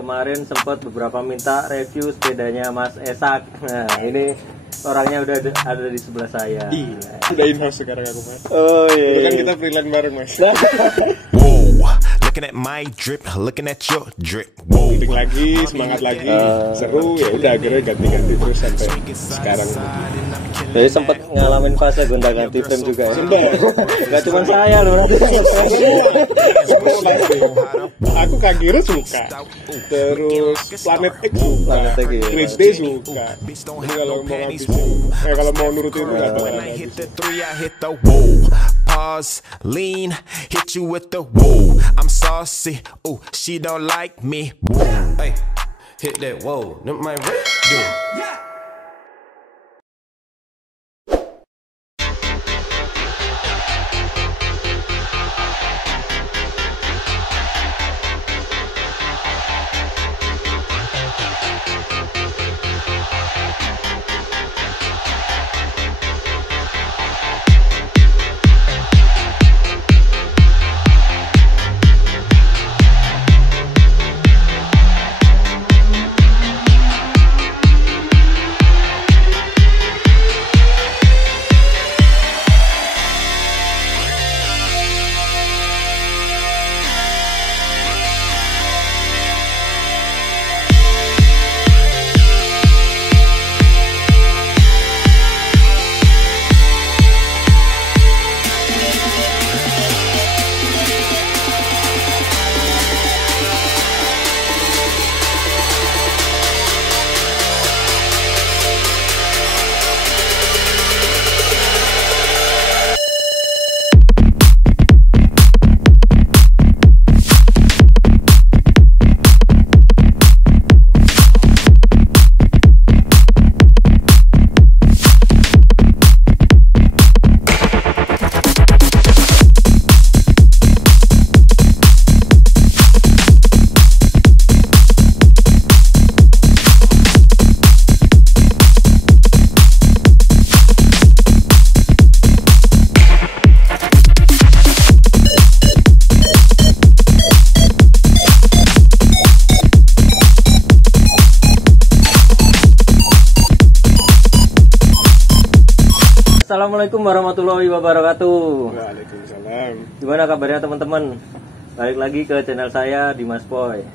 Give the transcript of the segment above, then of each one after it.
Kemarin sempat beberapa minta review sepedanya Mas Esak. Nah, ini orangnya udah ada di sebelah saya. Udah in-house sekarang aku, Mas. Oh iya. Dulu kan kita freelance bareng, Mas. Whoa, looking at my drip, looking at your drip. Whoa. Meeting lagi, semangat lagi, seru ya udah akhirnya ganti-ganti terus sampai sekarang. Jadi sempat ngalamin fase gonta-ganti frame juga ya. Sempat. Gak cuma saya loh. Aku Kagiro suka. Terus Planet X suka. Planet X, iya. Green Day suka. Ini kalau mau ngabisin, kalau mau nurutin itu nggak bakal Hit the habis. three, I hit the whoa. Pause, lean, hit you with the whoa. I'm saucy, ooh, she don't like me. Whoa. Hey, hit that whoa. Them my rip, dude. Assalamualaikum warahmatullahi wabarakatuh. Waalaikumsalam. Gimana kabarnya teman-teman? Balik lagi ke channel saya Dimas Boy.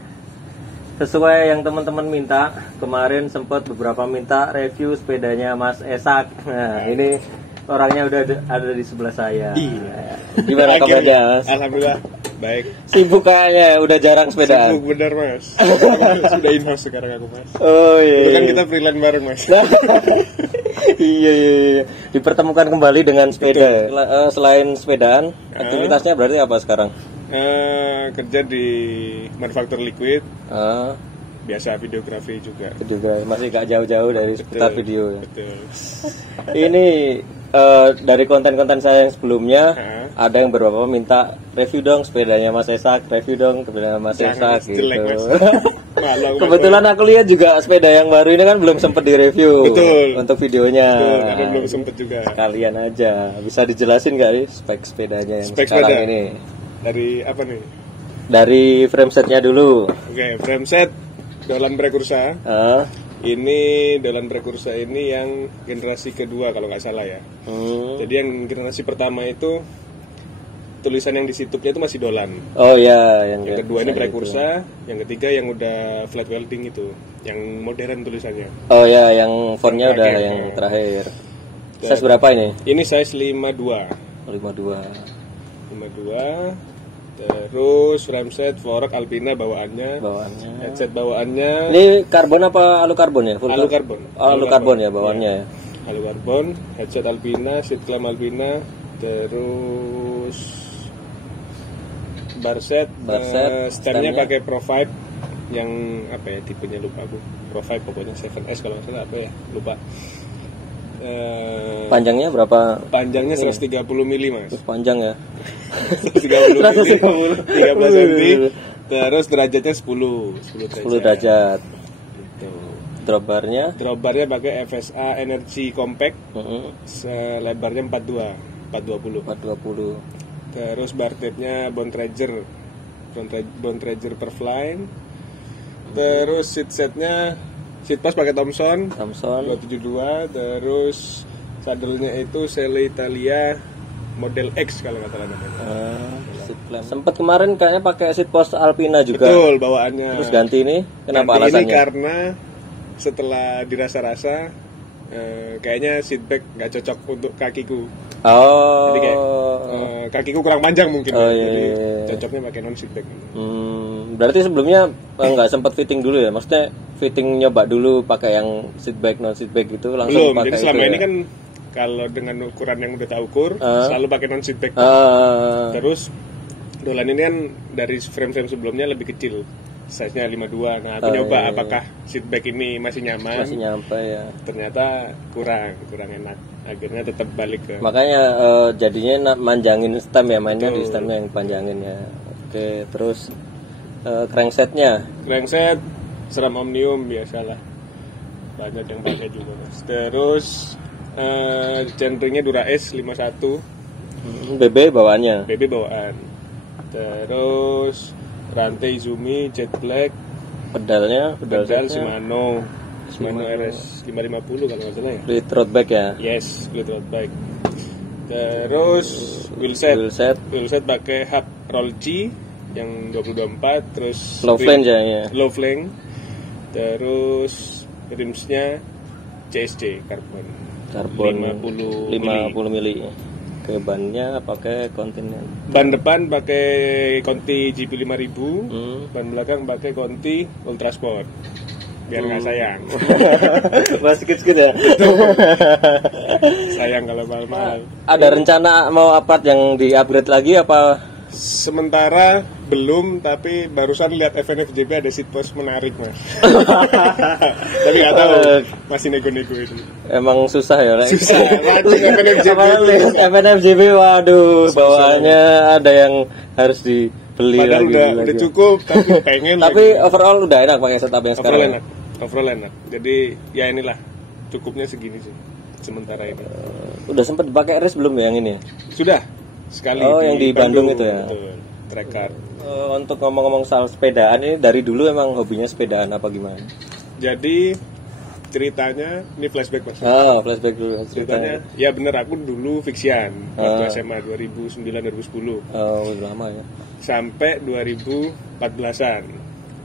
Sesuai yang teman-teman minta, kemarin sempat beberapa minta review sepedanya Mas Esak. Nah, ini orangnya udah ada di sebelah saya. Gimana kabarnya, Mas? Alhamdulillah baik. Sibuk kayaknya, udah jarang sepedaan. Sibuk bener, Mas. Sudah in-house sekarang aku, Mas. Oh iya. Dulu kan kita freelance bareng, Mas. Iya. Dipertemukan kembali dengan sepeda. Selain sepedaan, aktivitasnya berarti apa sekarang? Kerja di manufaktur liquid, Ah, biasa videografi juga. juga masih gak jauh-jauh dari seputar Betul, video ya. Betul. Ini dari konten-konten saya yang sebelumnya ada yang beberapa minta review dong sepedanya Mas Esak, review dong sepedanya Mas Jangan, Esak jelek, gitu. Mas. Malu, Mas. Kebetulan aku lihat juga sepeda yang baru ini kan belum sempat direview. Betul. Untuk videonya. Betul, karena belum sempet juga. Kalian aja bisa dijelasin nggak nih spek sepedanya yang Spek sekarang sepeda. ini? Dari apa nih? Dari frame setnya dulu. Oke, frame set Dolan Prekursa. Ah, Ini Dolan Prekursa ini yang generasi kedua kalau nggak salah ya. Jadi yang generasi pertama itu tulisan yang di situpnya itu masih Dolan. Oh ya, yang Yang kedua ini itu. Prekursa, yang ketiga yang udah flat welding itu, yang modern tulisannya. Oh ya, yang fontnya udah terakhir. yang terakhir. Size berapa ini? Ini size 52. 52. 52. Terus frame set Fork Alpina bawaannya. Bawaannya. Headset bawaannya. Ini karbon apa alu karbon ya? Alu karbon. Oh, alu karbon ya bawaannya ya. Alu karbon, headset Alpina, seat clamp Alpina, terus bar set, Barset, stemnya stemnya. pakai Pro 5 yang apa ya tipenya lupa aku. Pro 5 pokoknya 7S kalau nggak salah apa ya lupa. Panjangnya berapa? Panjangnya 130 mili mas. Panjang ya. 130 mili, 13 cm. Terus derajatnya 10 10 derajat. Gitu. Drop barnya. Drop barnya pakai FSA Energy Compact, Heeh. lebarnya 420. 420. Terus bar tape-nya Bond Trager Perfline. Terus seatnya seat pas pakai Thomson Thomson. 272. Terus sadelnya itu Selle Italia model X kalau nggak salah namanya. Sempat kemarin kayaknya pakai seat post Alpina juga. Betul bawaannya. Terus ganti ini, kenapa Ganti alasannya? ini karena setelah dirasa-rasa kayaknya seatback nggak cocok untuk kakiku. Oh. Jadi kayak kakiku kurang panjang mungkin. Oh, ya. iya, Jadi iya. cocoknya pakai non seatback. Berarti sebelumnya nggak sempat fitting dulu ya? Maksudnya fitting nyoba dulu pakai yang seatback non seatback gitu langsung Belum. pakai Jadi selama itu ini ya? kan kalau dengan ukuran yang udah tak ukur selalu pakai non seatback. Terus Dolan ini kan dari frame-frame sebelumnya lebih kecil, size-nya 52. Nah, aku nyoba apakah seatback ini masih nyaman. Masih nyampe ya. Ternyata kurang enak. Akhirnya tetap balik ke. Makanya jadinya manjangin stem ya, mainnya di stemnya yang panjangin ya. Oke, terus cranksetnya. Crankset seram Omnium biasalah. Banyak yang pakai juga, Mas. Terus chainringnya Dura-S 51. BB bawaannya. BB bawaan. Terus rantai Izumi Jet Black. Pedal Pedal setnya. Shimano RS 550 kalau nggak salah ya. Split road back ya. Yes, split road bike. Terus wheelset pakai hub roll G yang 2024, terus Low flange ya. low flange. Terus rimsnya CSC karbon 50 mili. Ke bannya pakai kontinen. Ban depan pakai Conti GP 5000, ban belakang pakai Conti Ultra Sport. Biar nggak sayang. Masih sikit ya. Sayang kalau mahal-mahal. Ada rencana mau apa yang di-upgrade lagi apa? Sementara belum, tapi barusan lihat FNFJB ada seat post menarik, Mas. Tapi nggak tahu, masih nego-nego itu. Emang susah ya, Rek? Susah, wajib FNFJB. FNFJB, waduh, bawaannya ada yang harus dibeli Padahal lagi. udah cukup, tapi pengen Tapi lagi. overall udah enak pakai setup yang sekarang. Overall enak. Jadi ya inilah, cukupnya segini sih sementara ini. Udah sempat pakai race belum ya yang ini? Sudah sekali. Oh, yang di Bandung itu ya? Betul, track car. Untuk ngomong-ngomong soal sepedaan ini dari dulu emang hobinya sepedaan apa gimana? Jadi ceritanya ini flashback, Mas. Flashback dulu Ceritanya ya bener, aku dulu fiksian waktu SMA 2009-2010 udah lama ya. sampai 2014an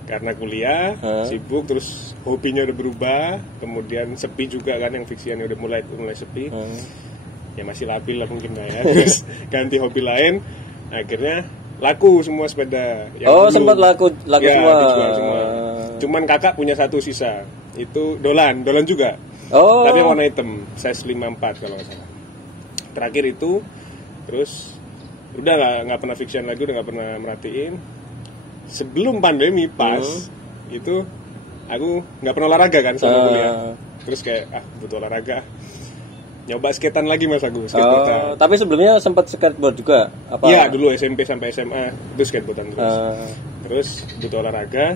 karena kuliah sibuk, terus hobinya udah berubah, kemudian sepi juga kan, yang fiksian udah mulai sepi. Ya masih labil lah mungkin lah ya. Terus ganti hobi lain, akhirnya laku semua sepeda. Sempat laku ya, semua. dijual semua. Cuman kakak punya satu sisa, itu Dolan juga. Oh. Tapi warna hitam, size 54 kalau nggak salah. Terakhir itu, terus udah nggak pernah fiction lagi, udah nggak pernah merhatiin. Sebelum pandemi pas itu aku nggak pernah olahraga kan sama kuliah. Terus kayak butuh olahraga. Nyoba skatean lagi, Mas, aku skateboardan. Tapi sebelumnya sempat skateboard juga apa? Iya, dulu SMP sampai SMA itu skateboardan terus. Terus butuh olahraga,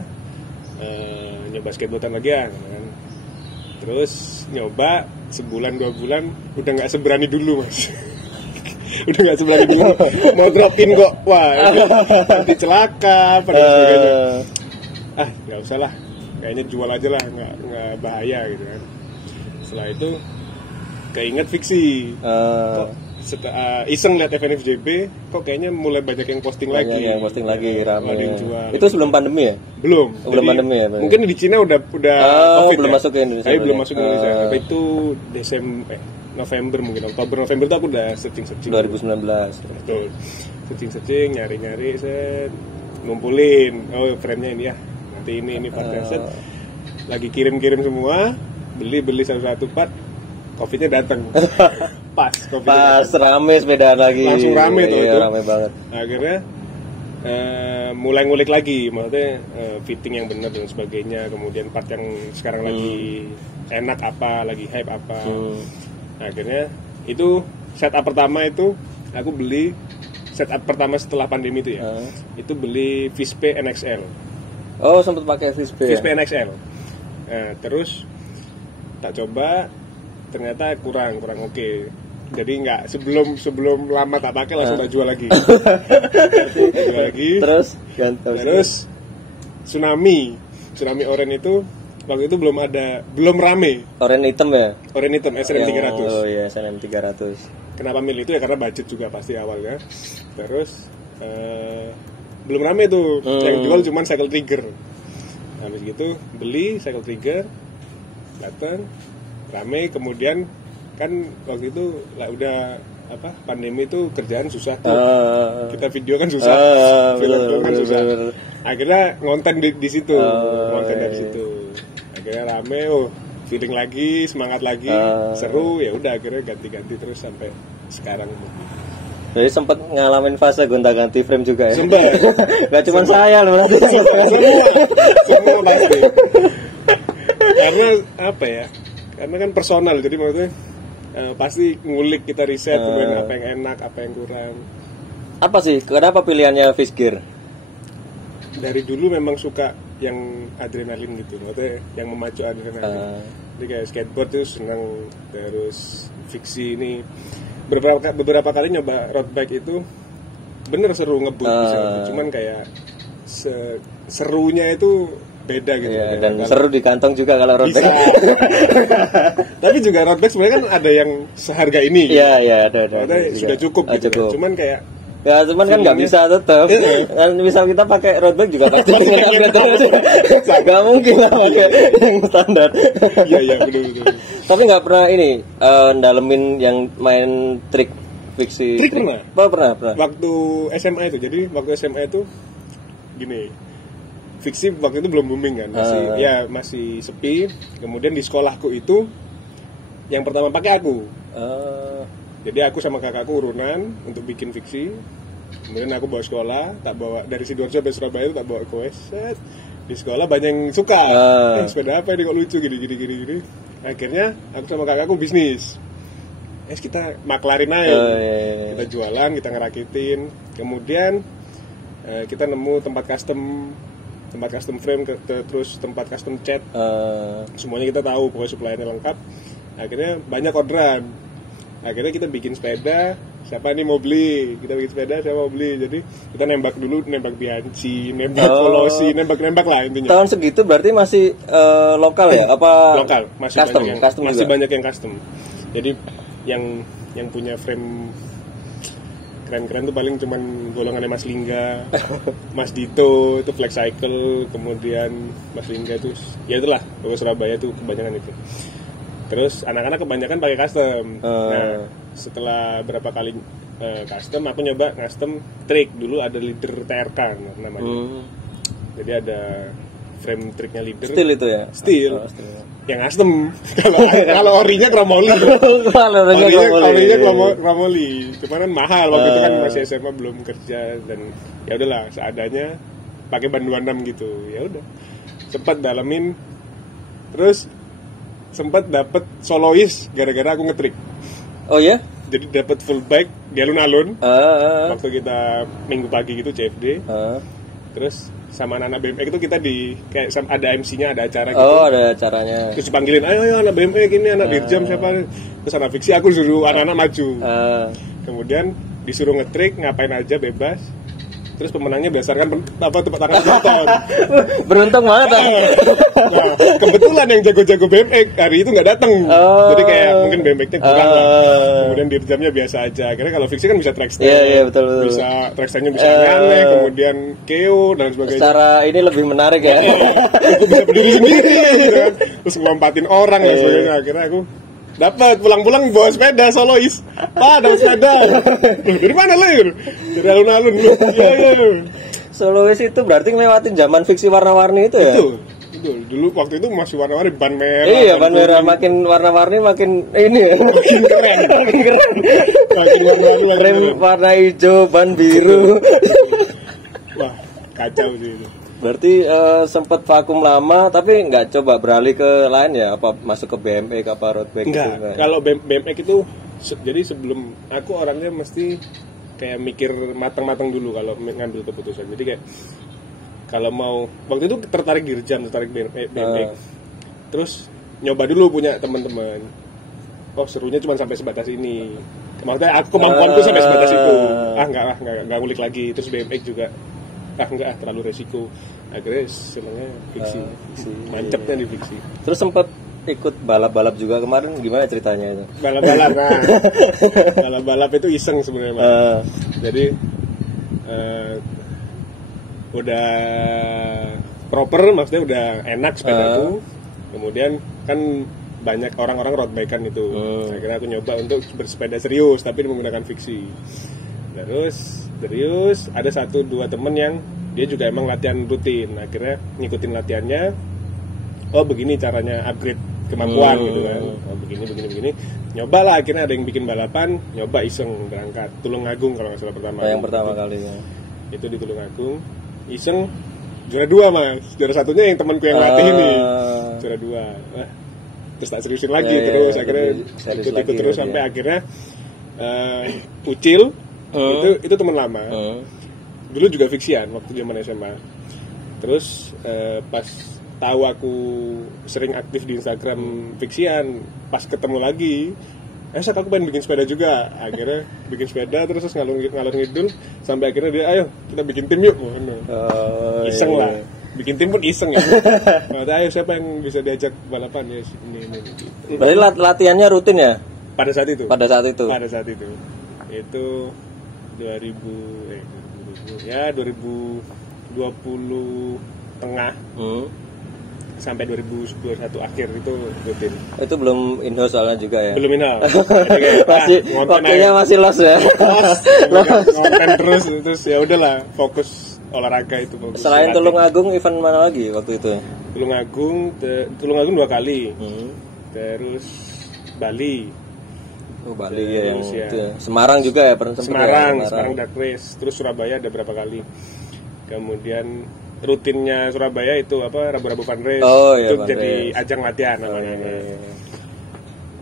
nyoba skateboardan lagi ya kan. Terus nyoba sebulan 2 bulan udah nggak seberani dulu, Mas. Udah nggak seberani dulu, mau drop in kok, wah nanti celaka pada sebagainya. Nggak usah lah, kayaknya jual aja lah, nggak bahaya gitu kan. Setelah itu keinget fiksi, iseng lihat FNFJB, kok kayaknya mulai banyak yang posting lagi. Yang posting lagi rame. Ada yang jual. Itu sebelum pandemi ya? Belum. Belum pandemi ya? Mungkin di Cina udah COVID belum ya? masuk ke Indonesia. Tapi belum masuk ke Indonesia. Tapi itu November mungkin, Oktober itu aku udah searching 2019. Betul. Searching nyari set, ngumpulin. Oh, frame-nya ini ya. Nanti ini partnya set. Lagi kirim semua, beli satu-satu part. Covid-nya datang. Pas rame sepedaan lagi. Langsung rame tuh itu. Rame banget. Akhirnya mulai ngulik lagi, maksudnya fitting yang benar dan sebagainya, kemudian part yang sekarang lagi enak apa, lagi hype apa. Akhirnya itu setup pertama itu aku beli setup pertama setelah pandemi itu ya. Itu beli Vispe NXL. Oh, sempat pakai Vispe. Vispe NXL. Terus tak coba, ternyata kurang oke. Jadi nggak sebelum lama tak pakai langsung tak jual lagi. Terus Tsunami Tsunami Oren itu waktu itu belum rame. Oren hitam ya? Oren hitam SRM 300. Oh iya, SRM 300. Kenapa milih itu ya karena budget juga pasti awalnya. Terus belum rame tuh, yang jual cuma cycle trigger. Habis gitu beli cycle trigger, datang rame, kemudian kan waktu itu lah udah pandemi itu kerjaan susah tuh, kita video kan susah, film kan susah. Akhirnya ngonten di situ, ngonten dari situ. Akhirnya rame, feeling lagi, semangat lagi, seru, ya udah akhirnya ganti-ganti terus sampai sekarang. Jadi sempat ngalamin fase gonta-ganti frame juga ya? Sempat. Gak cuma saya loh. Semua pasti. Karena apa ya? Karena kan personal, jadi maksudnya pasti ngulik, kita riset kemudian apa yang enak, apa yang kurang. Apa sih? Kenapa pilihannya fish gear? Dari dulu memang suka yang adrenalin gitu, maksudnya yang memacu adrenalin. Jadi kayak skateboard itu senang, terus fiksi ini beberapa kali nyoba road bike itu bener seru ngebut bisa ngebut. Cuman kayak serunya itu beda gitu. Iya, dan seru di kantong juga kalau road bike. Tapi juga road bike sebenarnya kan ada yang seharga ini. Iya, ada. Sudah cukup gitu. Cukup. Cuman kayak cuman kan nggak bisa tetap. Kan misal kita pakai road bike juga pasti nggak mungkin lah pakai yang standar. Iya betul. Tapi nggak pernah ini dalemin yang main trik fiksi. Trik pernah. Pernah. Waktu SMA itu, jadi waktu SMA itu gini. Fiksi waktu itu belum booming kan, masih sepi. Kemudian di sekolahku itu yang pertama pakai aku. Jadi aku sama kakakku urunan untuk bikin fiksi. Kemudian aku bawa sekolah, tak bawa dari Sidoarjo sampai Surabaya itu tak bawa ke Weset. Di sekolah banyak yang suka. Sepeda apa ini kok lucu gini. Akhirnya aku sama kakakku bisnis. Kita maklarin aja. Kita jualan, kita ngerakitin. Kemudian kita nemu tempat custom frame, terus tempat custom cat, semuanya kita tahu, pokoknya supply-nya lengkap. Akhirnya banyak orderan. Akhirnya kita bikin sepeda, siapa nih mau beli? Kita bikin sepeda, siapa mau beli? Jadi kita nembak dulu, nembak Bianchi, nembak Polosi, nembak lah intinya. Tahun segitu berarti masih lokal ya? Apa lokal, masih banyak yang custom. Jadi yang punya frame keren-keren tuh paling cuman golongannya Mas Lingga, Mas Dito itu flex cycle, kemudian Mas Lingga itu ya itulah, pokoknya Surabaya tuh kebanyakan itu. Terus anak-anak kebanyakan pakai custom. Nah, setelah berapa kali custom, aku nyoba custom trick. Dulu ada leader TRK namanya. Jadi ada frame tricknya leader. Steel itu ya? Steel. Yang custom. Kalau orinya Kromoli. Orinya Kromoli. Cuman kan mahal waktu itu kan masih SMA, belum kerja, dan ya udahlah seadanya pakai ban 26 gitu. Ya udah. Sempat dalamin. Terus sempat dapat solois gara-gara aku ngetrik. Oh ya? Jadi dapat full bike di alun-alun. Waktu kita minggu pagi gitu CFD. Terus sama anak BMX itu kita kayak ada MC-nya, ada acara gitu. Oh, ada acaranya. Terus dipanggilin, ayo anak BMX ini, anak Dirjam siapa? Terus anak fiksi aku suruh anak-anak maju. Kemudian disuruh ngetrik, ngapain aja bebas. Terus pemenangnya berdasarkan tepuk tangan penonton. Beruntung banget. Nah, kebetulan yang jago-jago BMX hari itu nggak datang. Jadi kayak mungkin BMX-nya kurang lah. Kemudian Dirjamnya biasa aja. Karena kalau fiksi kan bisa track stand. Iya, betul. Bisa track stand-nya bisa aneh, kemudian KO dan sebagainya. Secara ini lebih menarik ya. Aku bisa berdiri sendiri gitu kan. Terus ngelompatin orang dan sebagainya. Akhirnya aku dapat pulang-pulang bawa sepeda solois. Dapat sepeda. Dari mana Lir? Dari alun-alun. Iya. Solois itu berarti ngelewatin zaman fiksi warna-warni itu ya? Betul. Dulu waktu itu masih warna-warni, ban merah. Iya, ban merah makin warna-warni makin ini ya. Makin keren. Makin warna-warni. Rem warna hijau, ban biru. Wah, kacau sih itu. Berarti sempat vakum lama, tapi nggak coba beralih ke lain ya? Apa masuk ke BMX, apa road bike? Enggak. Gitu, kalau BMX itu, jadi sebelum aku orangnya mesti kayak mikir matang-matang dulu kalau ngambil keputusan. Jadi kayak kalau mau, waktu itu tertarik Dirjam, tertarik BMX. Terus nyoba dulu punya teman-teman. Oh serunya cuma sampai sebatas ini. Maksudnya aku kemampuanku sampai sebatas itu. Enggak ngulik lagi. Terus BMX juga enggak terlalu resiko, akhirnya senangnya fiksi. Mancepnya di fiksi. Terus sempat ikut balap-balap juga kemarin, gimana ceritanya itu? Balap-balap, nah. Balap-balap itu iseng sebenarnya, Mas. Jadi udah proper, maksudnya udah enak sepedaku. Kemudian kan banyak orang-orang road bike-an itu. Akhirnya aku nyoba untuk bersepeda serius tapi menggunakan fiksi. Terus serius, ada 1-2 temen yang dia juga emang latihan rutin. Akhirnya ngikutin latihannya. Oh begini caranya upgrade kemampuan gitu kan. Oh begini. Nyoba lah, akhirnya ada yang bikin balapan, nyoba iseng berangkat. Tulungagung kalau nggak salah pertama. Yang pertama kalinya. Itu di Tulungagung. Iseng juara 2 Mas. Juara 1-nya yang temanku yang latih ini. Juara 2. Terus tak seriusin lagi terus akhirnya ikut terus sampai akhirnya Ucil itu teman lama. Dulu juga fiksian waktu zaman SMA. Terus pas tahu aku sering aktif di Instagram fiksian, pas ketemu lagi, aku pengen bikin sepeda juga. Akhirnya bikin sepeda terus ngalur ngidul sampai akhirnya dia, ayo kita bikin tim yuk. Iseng lah. Bikin tim pun iseng ya. Ayo siapa yang bisa diajak balapan ya ini. Berarti latihannya rutin ya? Pada saat itu. Itu 2020 tengah. Sampai 2021 akhir itu rutin. Itu belum in-house soalnya juga ya? Belum in-house. Masih waktunya masih los ya? Ngonten terus ya udahlah, fokus olahraga itu. Selain Tulungagung, event mana lagi waktu itu? Tulungagung 2 kali. Terus Bali. Bali ya yang itu ya. Semarang juga ya? Semarang Dark Race. Terus Surabaya ada berapa kali. Kemudian rutinnya Surabaya itu Rabu-Rabu Fun Race. Itu jadi ajang latihan namanya.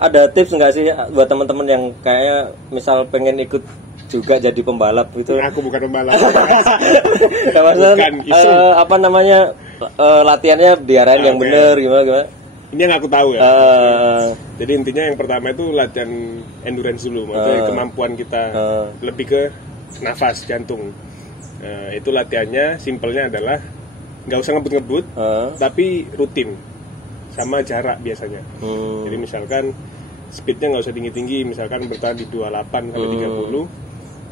Ada tips nggak sih buat teman-teman yang kayaknya misal pengen ikut juga jadi pembalap itu? Aku bukan pembalap. Latihannya diarahin yang bener gimana? Ini yang aku tahu ya. Jadi intinya yang pertama itu latihan endurance dulu, maksudnya kemampuan kita lebih ke nafas, jantung. Itu latihannya simpelnya adalah nggak usah ngebut-ngebut, tapi rutin sama jarak biasanya. Jadi misalkan speednya nggak usah tinggi-tinggi, misalkan bertahan di 28 sampai 30,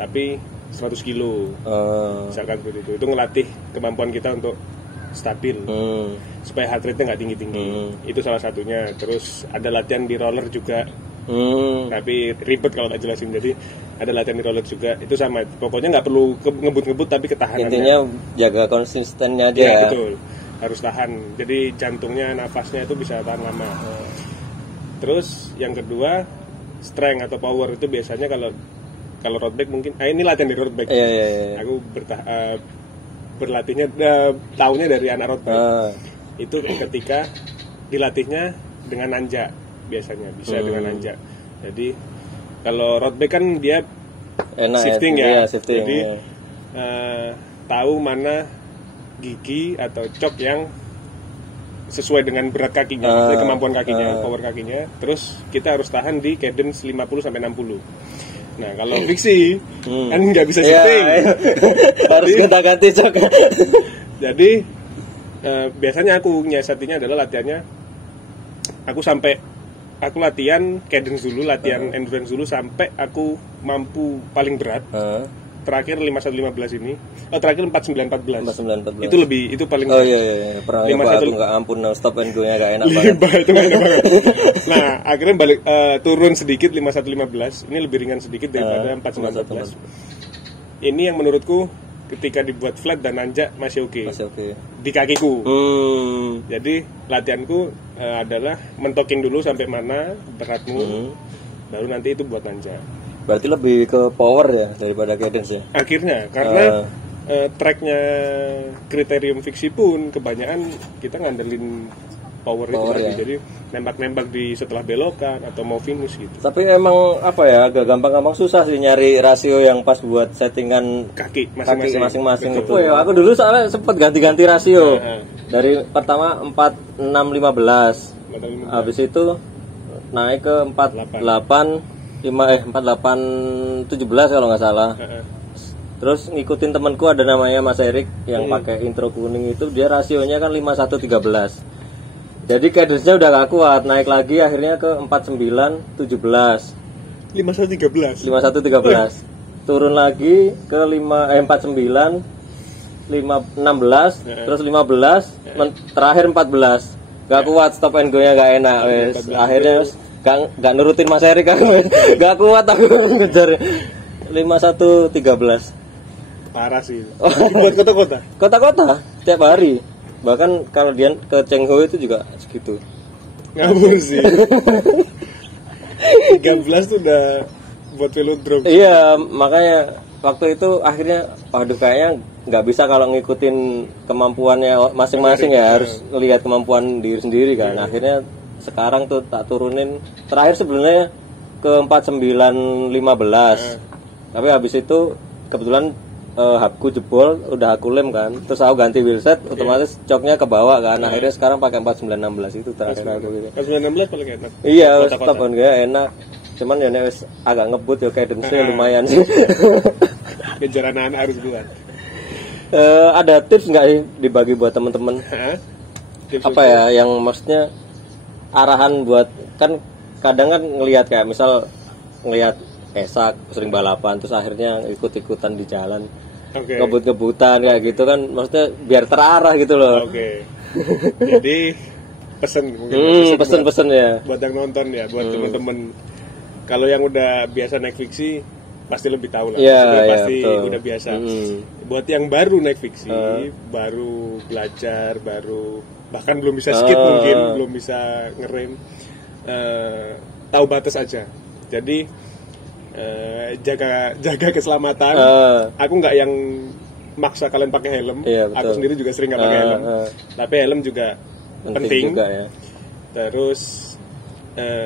tapi 100 kilo, misalkan seperti itu. Itu ngelatih kemampuan kita untuk stabil, supaya heart rate-nya nggak tinggi-tinggi. Itu salah satunya. Terus ada latihan di roller juga. Tapi ribet kalau tak jelasin. Jadi ada latihan di roller juga, itu sama. Pokoknya nggak perlu ngebut-ngebut tapi ketahanannya. Intinya jaga konsistennya aja ya. Betul, harus tahan. Jadi jantungnya, nafasnya itu bisa tahan lama. Terus yang kedua strength atau power. Itu biasanya kalau road bike mungkin. Ini latihan di road bike. Aku berlatihnya tahunya dari anak road bike. Itu ketika dilatihnya dengan nanjak. Biasanya bisa dengan nanjak. Jadi kalau road bike kan dia enak, shifting ya. Shifting, jadi tahu mana gigi atau cok yang sesuai dengan berat kakinya, kemampuan kakinya, power kakinya. Terus kita harus tahan di cadence 50 sampai 60. Nah, kalau fiksi kan nggak bisa shifting. Harus kita ganti cok. Jadi biasanya aku nyiasatinya adalah latihannya aku latihan cadence dulu, latihan endurance dulu sampai aku mampu paling berat. Terakhir 5115 ini. Terakhir 4914. 4914. Itu paling berat. Iya. Pernah aku enggak ampun, stop and go-nya enggak enak banget. Itu enak banget. Nah, akhirnya balik turun sedikit 5115. Ini lebih ringan sedikit daripada 4914. Ini yang menurutku ketika dibuat flat dan nanjak masih oke. Di kakiku. Jadi latihanku adalah mentoking dulu sampai mana beratmu, baru nanti itu buat nanjak. Berarti lebih ke power ya daripada cadence ya? Akhirnya, karena tracknya kriterium fiksi pun kebanyakan kita ngandelin power itu tadi. Jadi nembak-nembak di setelah belokan atau mau finish gitu. Tapi emang agak gampang susah sih nyari rasio yang pas buat settingan kaki masing-masing itu. Aku dulu soalnya sempat ganti-ganti rasio. Dari pertama 4615. Habis itu naik ke 48 17 kalau nggak salah. Terus ngikutin temanku ada namanya Mas Erik yang pakai intro kuning itu, dia rasionya kan 5113. Jadi cadence-nya udah gak kuat, naik lagi akhirnya ke 4917. 5113. 5113. Turun lagi ke 49 16, terus 15, terakhir 14. Gak kuat, stop and go-nya gak enak wes. Akhirnya wes gak nurutin Mas Erik kan. Gak kuat aku ngejar 5113. Parah sih. Buat kota-kota. Kota-kota tiap hari. Bahkan kalau dia ke Chengho itu juga segitu. Ngabur sih. 13 tuh udah buat velodrome. Iya, makanya waktu itu akhirnya waduh kayaknya nggak bisa kalau ngikutin kemampuannya masing-masing ya, harus lihat kemampuan diri sendiri kan. Akhirnya sekarang tuh tak turunin, terakhir sebenarnya ke 4915. Tapi habis itu kebetulan hapku jebol, udah aku lem kan, terus aku ganti wheelset, otomatis coknya ke bawah kan. Akhirnya sekarang pakai 4916 itu terakhir aku gitu. 4916 paling enak. Iya, stop on gak enak. Cuman ya wis agak ngebut ya, kayak densnya lumayan sih. Kejar anak-anak harus buat. Ada tips nggak sih dibagi buat temen-temen? Apa ya yang maksudnya arahan buat, kan kadang kan ngelihat kayak misal ngelihat Esak sering balapan terus akhirnya ikut-ikutan di jalan, ngebut-ngebutan kayak gitu kan, maksudnya biar terarah gitu loh. Jadi pesen ya buat yang nonton ya, buat temen-temen. Kalau yang udah biasa naik fiksi pasti lebih tahu lah. Pasti betul. Udah biasa. Buat yang baru naik fiksi, baru belajar, baru bahkan belum bisa skip mungkin, belum bisa ngerem, tahu batas aja. Jadi jaga keselamatan. Aku nggak yang maksa kalian pakai helm. Aku sendiri juga sering nggak pakai helm. Tapi helm juga penting juga, ya. Terus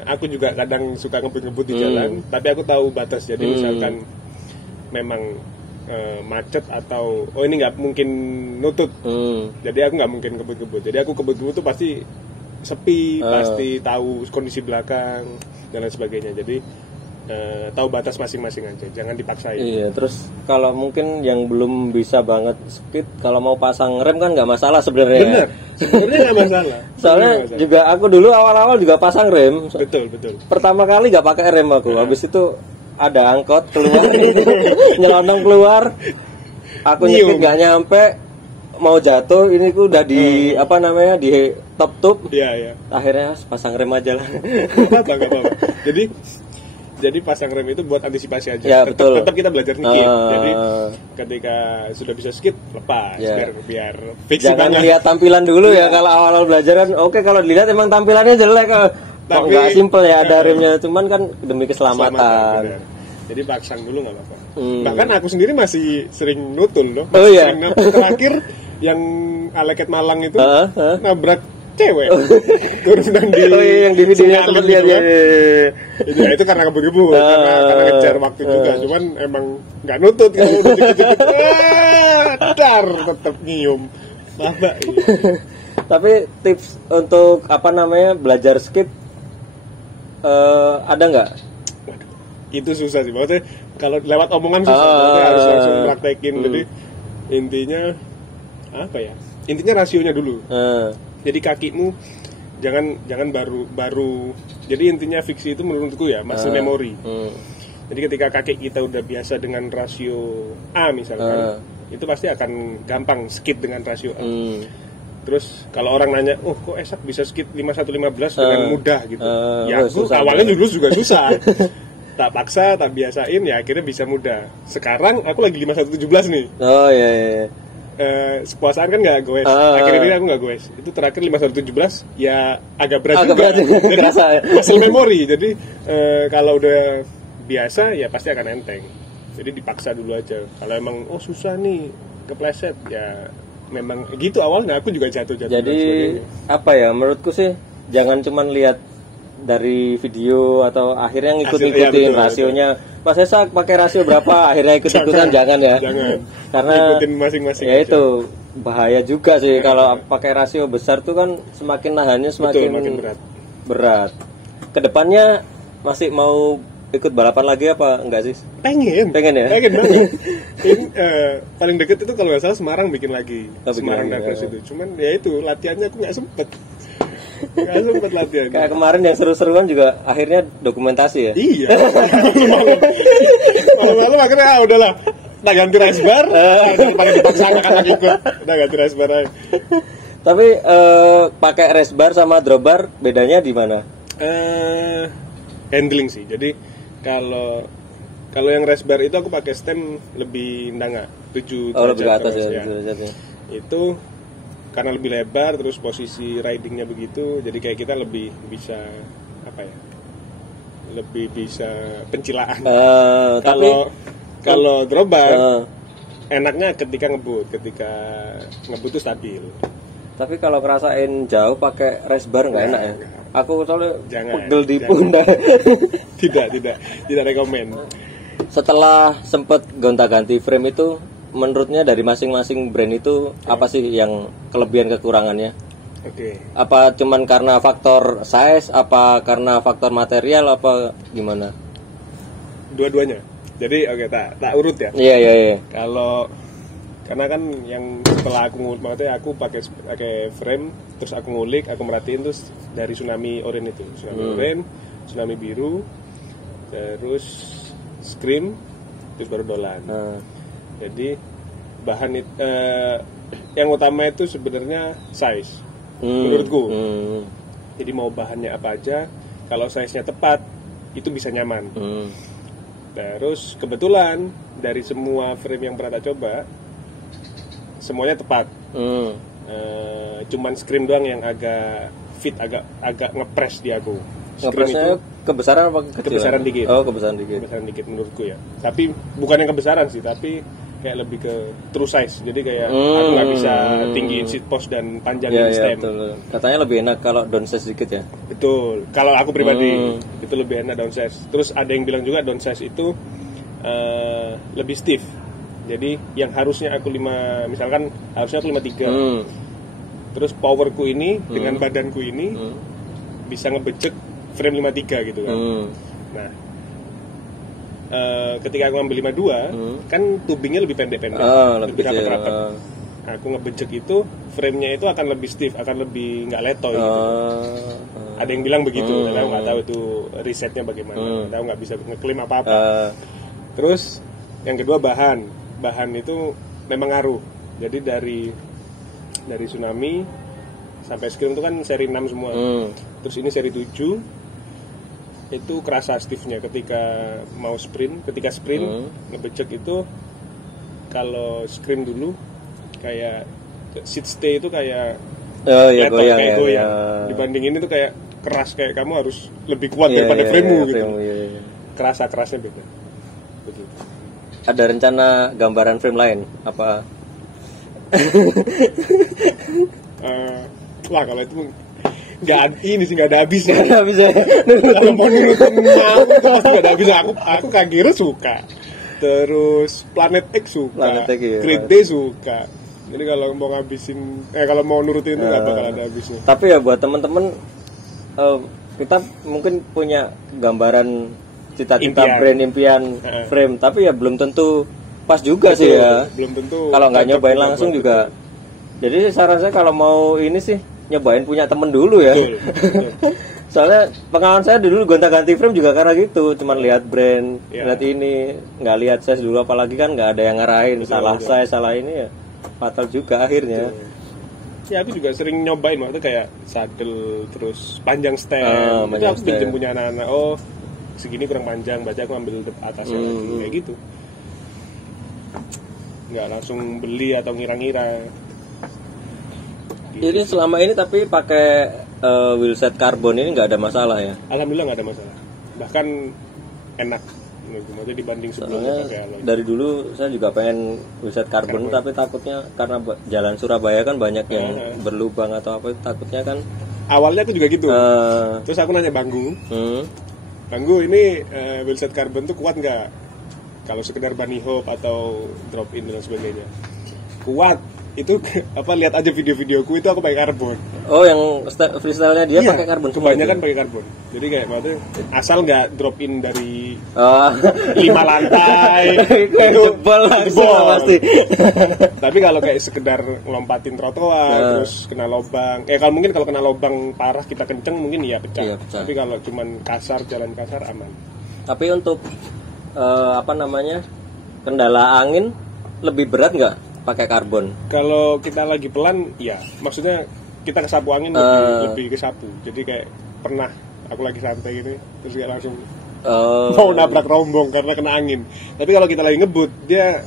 aku juga kadang suka ngebut-ngebut di jalan, tapi aku tahu batas. Jadi misalkan memang macet atau ini nggak mungkin nutut, jadi aku nggak mungkin ngebut-ngebut. Jadi aku ngebut-ngebut tuh pasti sepi, pasti tahu kondisi belakang dan lain sebagainya. Jadi tahu batas masing-masing aja, jangan dipaksain. Iya, terus kalau mungkin yang belum bisa banget speed, kalau mau pasang rem kan nggak masalah sebenarnya. Bener, sebenarnya nggak masalah. Soalnya juga aku dulu awal-awal juga pasang rem. Betul. Pertama kali nggak pakai rem aku, habis itu ada angkot keluar, nyelonong keluar, aku nyekit nggak nyampe, mau jatuh, ini ku udah di di top. Iya. Akhirnya pasang rem aja lah. Nggak apa-apa. Jadi pasang rem itu buat antisipasi aja. Ya, betul. Tetap kita belajar nyetir. Jadi ketika sudah bisa skid, lepas biar fix. Jangan lihat tampilan dulu ya kalau awal-awal belajar kan. Oke, kalau dilihat emang tampilannya jelek, kok nggak simple ya, ada remnya, cuman kan demi keselamatan. Jadi pasang dulu nggak apa-apa. Bahkan aku sendiri masih sering nutul loh. Iya. Terakhir yang Aleket Malang itu nabrak cewek turun yang di videonya sempat lihat ya. Jadi itu karena keburu-buru, karena ngejar waktu juga. Cuman emang nggak nutut kalau dikit-dikit. Dar tetap nyium. Babak. Tapi tips untuk belajar skip ada nggak? Itu susah sih, maksudnya kalau lewat omongan susah, harus langsung praktekin. Jadi intinya Intinya rasionya dulu. Jadi kakimu jangan baru. Jadi intinya fiksi itu menurutku ya muscle memory. Jadi ketika kaki kita udah biasa dengan rasio A misalkan, itu pasti akan gampang skip dengan rasio A. Terus kalau orang nanya, kok Esak bisa skip 5115 dengan mudah gitu? Ya aku awalnya dulu juga susah. Tak paksa, tak biasain, ya akhirnya bisa mudah. Sekarang aku lagi 5117 nih. Oh iya. Sepuasaan kan nggak goes, akhirnya ini aku nggak goes. Itu terakhir 5117 ya agak berat juga. Jadi muscle memory. Jadi kalau udah biasa ya pasti akan enteng. Jadi dipaksa dulu aja. Kalau emang susah nih kepleset ya memang gitu awalnya. Aku juga jatuh. Jadi menurutku sih jangan cuman lihat dari video atau akhirnya ngikut-ngikutin rasionya. Mas Esak pakai rasio berapa, akhirnya ikut-ikutan jangan ya. Karena ikutin masing-masing. Ya itu bahaya juga sih kalau pakai rasio besar tuh kan semakin nahannya semakin makin berat. Kedepannya masih mau ikut balapan lagi apa enggak sih? Pengen ya? Pengen banget. Ini paling deket itu kalau nggak salah Semarang bikin lagi. Semarang Dakar itu. Cuman ya itu latihannya aku nggak sempet latihan. Kayak kemarin yang seru-seruan juga akhirnya dokumentasi ya? Iya. Malam-malam akhirnya udahlah. Nah ganti race bar. Daripada dipaksakan lagi ikut. Udah ganti race bar aja. Tapi pakai race bar sama drop bar bedanya di mana? Handling sih. Jadi kalau yang race bar itu aku pakai stem lebih ndanga 7 derajat lebih ke atas ya. Itu karena lebih lebar, terus posisi ridingnya begitu, jadi kayak kita lebih bisa lebih bisa pencilaan. Kalau drop bar enaknya ketika ngebut itu stabil. Tapi kalau ngerasain jauh pakai race bar nggak enak ya? Aku soalnya pegel di pundak. tidak rekomen. Setelah sempet gonta-ganti frame itu, menurutnya dari masing-masing brand itu apa sih yang kelebihan kekurangannya? Oke. Apa cuman karena faktor size, apa karena faktor material, apa gimana? Dua-duanya. Jadi tak urut ya. Iya. Karena kan yang setelah aku pakai frame, terus aku ngulik, aku merhatiin terus dari Tsunami Orange itu, Orange, Tsunami biru, terus Scream, terus baru Dolan. Jadi bahan yang utama itu sebenarnya size, menurutku. Jadi mau bahannya apa aja, kalau size-nya tepat, itu bisa nyaman. Terus kebetulan dari semua frame yang pernah tak coba, semuanya tepat. Cuman Scream doang yang agak fit, agak ngepres di aku. Ngepresnya kebesaran apa kecil? Kebesaran dikit. Oh, kebesaran dikit Menurutku ya. Tapi bukan yang kebesaran sih, tapi kayak lebih ke true size. Jadi kayak aku nggak bisa tinggiin seat post dan panjangin stem. Betul. Katanya lebih enak kalau downsize dikit ya. Betul. Kalau aku pribadi itu lebih enak downsize. Terus ada yang bilang juga downsize itu lebih stiff. Jadi yang harusnya aku 5, misalkan harusnya aku 53. Terus powerku ini dengan badanku ini bisa ngebecek frame 53 gitu kan. Nah, ketika aku ngambil 52, kan tubingnya lebih pendek-pendek, lebih rapat-rapat. Aku ngebecek itu, frame-nya itu akan lebih stiff, akan lebih nggak letoy gitu. Ada yang bilang begitu, aku nggak tahu itu risetnya bagaimana. Aku nggak bisa ngeklaim apa-apa. Terus yang kedua bahan itu memang ngaruh. Jadi dari Tsunami sampai Scream itu kan seri 6 semua. Terus ini seri 7. Itu kerasa stiffnya ketika mau sprint, ngebecek itu. Kalau Scream dulu kayak seat stay itu kayak goyang. Dibanding ini tuh kayak keras, kayak kamu harus lebih kuat daripada frame-mu gitu. Kerasnya beda. Begitu. Ada rencana gambaran frame lain apa? Wah kalau itu nggak ada habisnya. Kalau mau nurutin aku itu pasti nggak ada habisnya. Aku Kagero suka, terus Planet X suka, Great Day suka. Jadi kalau mau ngabisin, kalau mau nurutin itu nggak bakal ada habisnya. Tapi ya buat teman-teman, kita mungkin punya gambaran cita-cita brand impian frame, tapi ya belum tentu pas juga. Betul, sih ya. Belum tentu. Kalau nggak nyobain langsung juga. Jadi saran saya kalau mau ini sih nyobain punya temen dulu ya. Betul. Soalnya pengalaman saya dulu gonta-ganti frame juga karena gitu, cuman lihat brand, lihat ini, nggak lihat size dulu, apalagi kan nggak ada yang ngarahin. Salah size, salah ini ya fatal juga akhirnya. Ya aku juga sering nyobain waktu kayak saddle, terus panjang stem. Itu aku pinjam punya anak-anak. Oh segini kurang panjang, berarti aku ambil atasnya kayak gitu. Nggak langsung beli atau ngira-ngira gitu. Ini selama ini tapi pakai wheelset karbon ini nggak ada masalah ya? Alhamdulillah nggak ada masalah, bahkan enak menurutku dibanding sebelumnya pakai alloy. Dari dulu saya juga pengen wheelset karbon, tapi takutnya karena jalan Surabaya kan banyak yang berlubang atau apa, takutnya kan. Awalnya aku juga gitu. Terus aku nanya Banggu ini wheelset karbon tuh kuat nggak? Kalau sekedar bunny hop atau drop in dan sebagainya. Kuat. Itu lihat aja video-videoku itu aku pakai karbon. Oh, yang freestyle-nya dia pakai karbon semua. Kebanyakan pakai karbon. Jadi kayak maksudnya asal nggak drop in dari Oh. 5 lantai. Jebol langsung pasti. Tapi kalau kayak sekedar ngelompatin trotoar terus kena lubang, kalau kena lubang parah kita kenceng mungkin ya pecah. Iya, pecah. Tapi kalau cuman kasar, jalan kasar aman. Tapi untuk kendala angin lebih berat nggak pakai karbon? Kalau kita lagi pelan, ya maksudnya kita kesapu angin lebih kesapu. Jadi kayak pernah aku lagi santai gini, terus kayak langsung mau nabrak rombong karena kena angin. Tapi kalau kita lagi ngebut, dia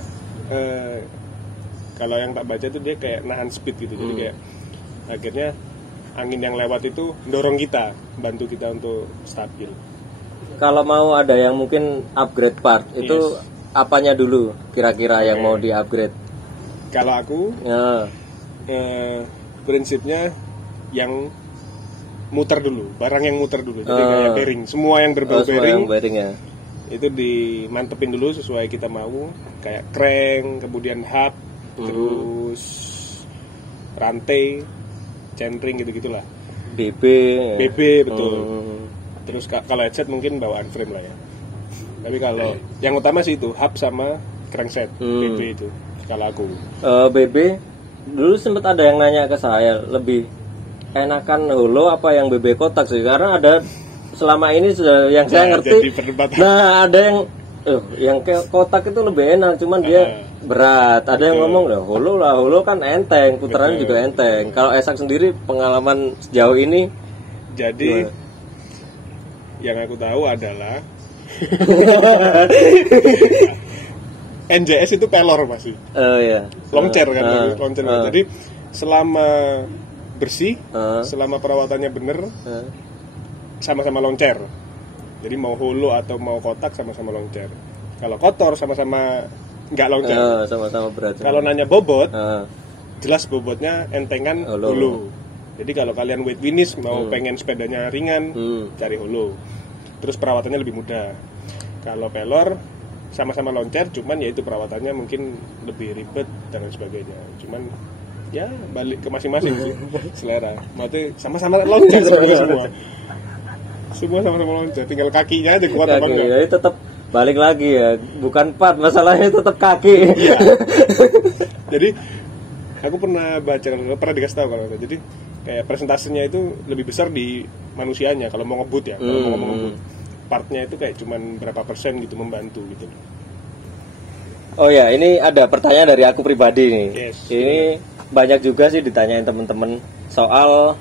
kalau yang tak baca itu dia kayak nahan speed gitu. Jadi kayak akhirnya angin yang lewat itu dorong kita, bantu kita untuk stabil. Kalau mau ada yang mungkin upgrade part, itu apanya dulu kira-kira yang mau di-upgrade? Kalau aku prinsipnya yang muter dulu, barang yang muter dulu. Jadi kayak bearing, semua yang berbau bearing ya. Itu dimantepin dulu sesuai kita mau, kayak crank, kemudian hub, terus rantai, centering gitu-gitulah. BB betul. Terus kalau headset mungkin bawaan frame lah ya. Tapi kalau yang utama sih itu hub sama crankset, BB itu. Kalau aku BB dulu sempat ada yang nanya ke saya, lebih enakan holo apa yang BB kotak sih, karena ada selama ini yang saya ngerti. Nah, ada yang kayak kotak itu lebih enak, cuman dia berat. Ada yang ngomong holo kan enteng, putarannya juga enteng. Kalau Esak sendiri pengalaman sejauh ini, jadi yang aku tahu adalah NJS itu pelor masih. Oh iya. Longcer kan, longcer. Jadi selama bersih, selama perawatannya bener, sama-sama loncer. Jadi mau holo atau mau kotak sama-sama loncer. Kalau kotor sama-sama nggak loncer. Sama-sama berat. Kalau nanya bobot, jelas bobotnya entengan holo. Jadi kalau kalian weight finish mau pengen sepedanya ringan, cari holo. Terus perawatannya lebih mudah. Kalau pelor sama-sama loncer, cuman ya itu perawatannya mungkin lebih ribet dan lain sebagainya. Cuman ya balik ke masing-masing sih selera. Maksudnya sama-sama loncer semua. Semua sama-sama loncer, tinggal kakinya aja kuat apa enggak. Ya tetap balik lagi ya, bukan part, masalahnya tetap kaki. Iya. Jadi aku pernah dikasih tahu kalau jadi kayak presentasinya itu lebih besar di manusianya kalau mau ngebut ya, kalau mau ngomong ngebut. Partnya itu kayak cuman berapa persen gitu membantu gitu. Oh ya, ini ada pertanyaan dari aku pribadi nih. Yes. Ini banyak juga sih ditanyain teman-teman soal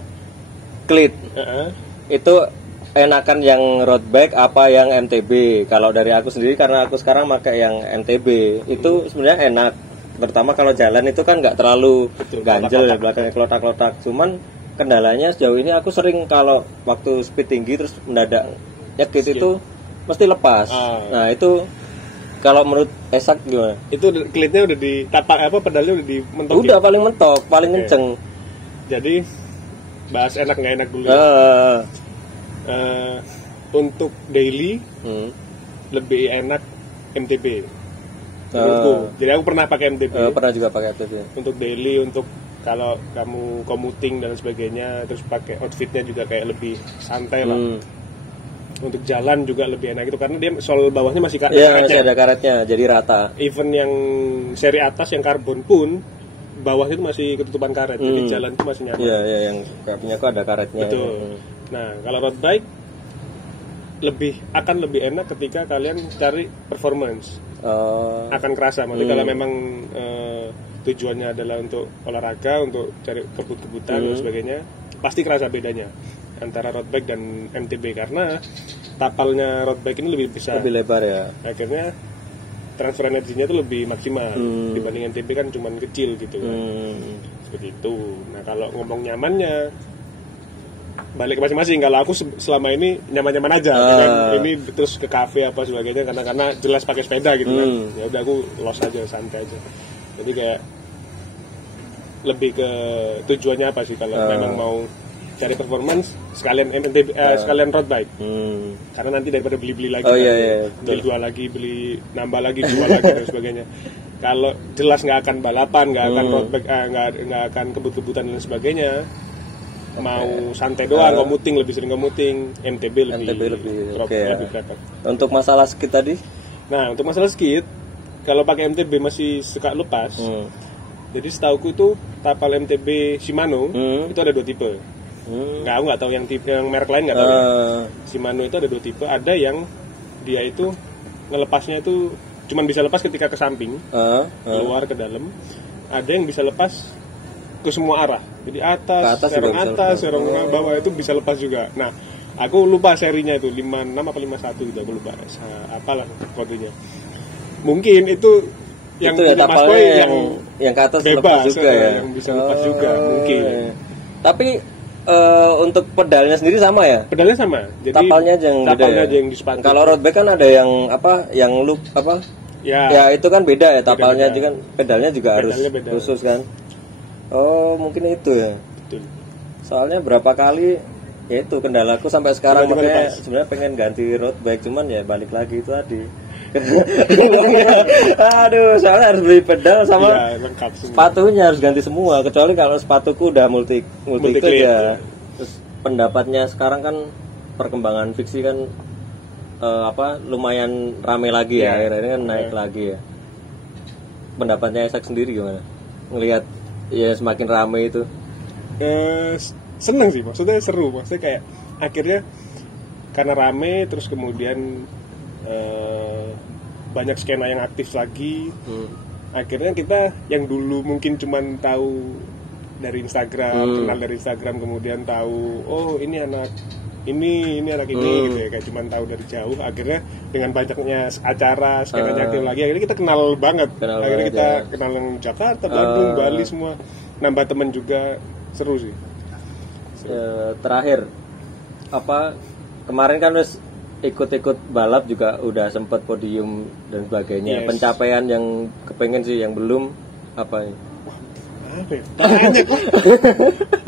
klit. Itu enakan yang road bike apa yang MTB? Kalau dari aku sendiri, karena aku sekarang pakai yang MTB, itu sebenarnya enak. Terutama kalau jalan itu kan nggak terlalu ganjel ya, belakangnya kelotak-kelotak. Cuman kendalanya sejauh ini aku sering kalau waktu speed tinggi terus mendadak nyekit itu mesti lepas. Nah itu kalau menurut Esak gimana? Itu klitnya udah ditapak pedalnya udah dimentok. Udah paling mentok, paling kenceng. Jadi bahas enak nggak enak dulu. Untuk daily lebih enak MTB. Jadi aku pernah pakai MTB. Pernah juga pakai MTB. Untuk daily, untuk kalau kamu commuting dan sebagainya, terus pakai outfitnya juga kayak lebih santai lah. Untuk jalan juga lebih enak itu karena dia sol bawahnya masih karetnya. Masih ada karetnya, jadi rata. Even yang seri atas yang karbon pun bawahnya itu masih ketutupan karet, jadi jalan itu masih nyaman. Iya, yang punya aku ada karetnya. Betul. Nah, kalau road bike akan lebih enak ketika kalian cari performance. Akan kerasa, maksudnya kalau memang tujuannya adalah untuk olahraga, untuk cari kebut-kebutan dan sebagainya, pasti kerasa bedanya antara road bike dan MTB karena tapalnya road bike ini lebih besar, lebih lebar ya. Akhirnya transfer energinya itu lebih maksimal dibanding MTB kan cuman kecil gitu kan. Seperti itu. Nah, kalau ngomong nyamannya balik ke masing-masing. Kalau aku selama ini nyaman-nyaman aja kan? Ini terus ke kafe apa sebagainya karena jelas pakai sepeda gitu kan. Ya udah aku los aja, santai aja. Jadi kayak lebih ke tujuannya apa sih kalau memang mau cari performance sekalian MTB, sekalian road bike. Karena nanti daripada beli-beli lagi, beli dua lagi, beli nambah lagi, jual lagi dan sebagainya. Kalau jelas nggak akan balapan, nggak akan road bike, nggak akan kebut-kebutan dan sebagainya, mau santai doang, komuting, lebih sering komuting, MTB lebih oke ya. lebih prefer. Untuk masalah skit tadi? Nah, untuk masalah skit, kalau pakai MTB masih suka lepas. Jadi setauku itu tapal MTB Shimano itu ada 2 tipe. Aku nggak tahu yang tipe yang merek lain nggak tahu. Shimano itu ada 2 tipe. Ada yang dia itu ngelepasnya itu cuman bisa lepas ketika ke samping, keluar ke dalam. Ada yang bisa lepas ke semua arah. Jadi atas, serong bawah itu bisa lepas juga. Nah, aku lupa serinya itu 56 apa 51 gitu, aku lupa. Apalah kodenya. Mungkin itu yang itu ya, Mas Boy yang ke atas bebas lepas juga ya. Yang bisa lepas juga mungkin. Tapi untuk pedalnya sendiri sama ya? Pedalnya sama. Jadi tapalnya aja yang di sepatu. Kalau road bike kan ada yang apa? Yang loop apa? Ya itu kan beda ya, tapalnya juga kan, pedalnya juga harus beda. Khusus kan. Oh, mungkin itu ya. Betul. Soalnya berapa kali ya itu kendalaku sampai sekarang, makanya sebenarnya pengen ganti road bike, cuman ya balik lagi itu tadi. Aduh, soalnya harus beli pedal sama sepatunya harus ganti semua, kecuali kalau sepatuku udah multi itu ya. Terus pendapatnya sekarang kan perkembangan fiksi kan lumayan rame lagi ya, akhirnya kan naik lagi ya. Pendapatnya Esak sendiri gimana? Ngelihat ya semakin rame itu. Seneng sih, maksudnya seru, maksudnya kayak akhirnya karena rame terus kemudian banyak skena yang aktif lagi. Akhirnya kita yang dulu mungkin cuman tahu dari Instagram, kenal dari Instagram, kemudian tahu oh ini anak ini anak ini gitu ya, kayak cuman tahu dari jauh. Akhirnya dengan banyaknya acara skenanya aktif lagi, akhirnya kita kenal banget. Akhirnya kita kenal yang Jakarta, Bandung, Bali semua, nambah teman juga, seru sih. Terakhir kemarin kan ikut balap juga udah sempet podium dan sebagainya. Yes. Pencapaian yang kepengen sih, yang belum apa ya?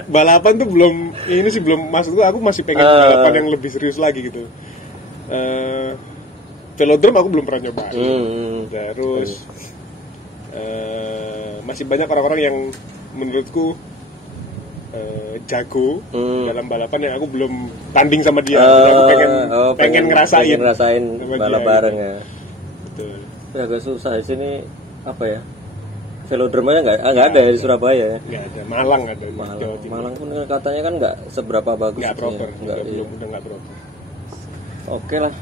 Balapan tuh belum, ini sih belum, maksudku aku masih pengen balapan yang lebih serius lagi gitu. Velodrome aku belum pernah nyoba. Terus masih banyak orang-orang yang menurutku jago dalam balapan yang aku belum tanding sama dia. Aku pengen ngerasain balap bareng ya. Betul. Ya agak susah di sini apa ya? Velodrome-nya nggak ada ya di Surabaya ya. Nggak ada. Malang ada. Malang pun katanya kan nggak seberapa bagus. Nggak proper. Udah nggak proper. Oke lah.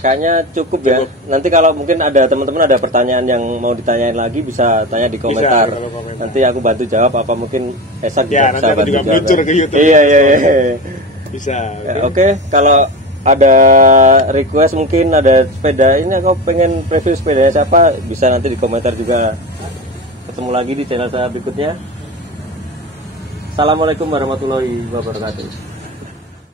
Kayaknya cukup ya. Nanti kalau mungkin ada teman-teman ada pertanyaan yang mau ditanyain lagi, bisa tanya di komentar. Nanti aku bantu jawab, apa mungkin Esak ya, bisa bantu jawab. Meluncur ke YouTube. Iya. Bisa. Ya, Oke. Kalau ada request mungkin ada sepeda ini aku pengen preview sepedanya siapa, bisa nanti di komentar juga. Ketemu lagi di channel saya berikutnya. Assalamualaikum warahmatullahi wabarakatuh.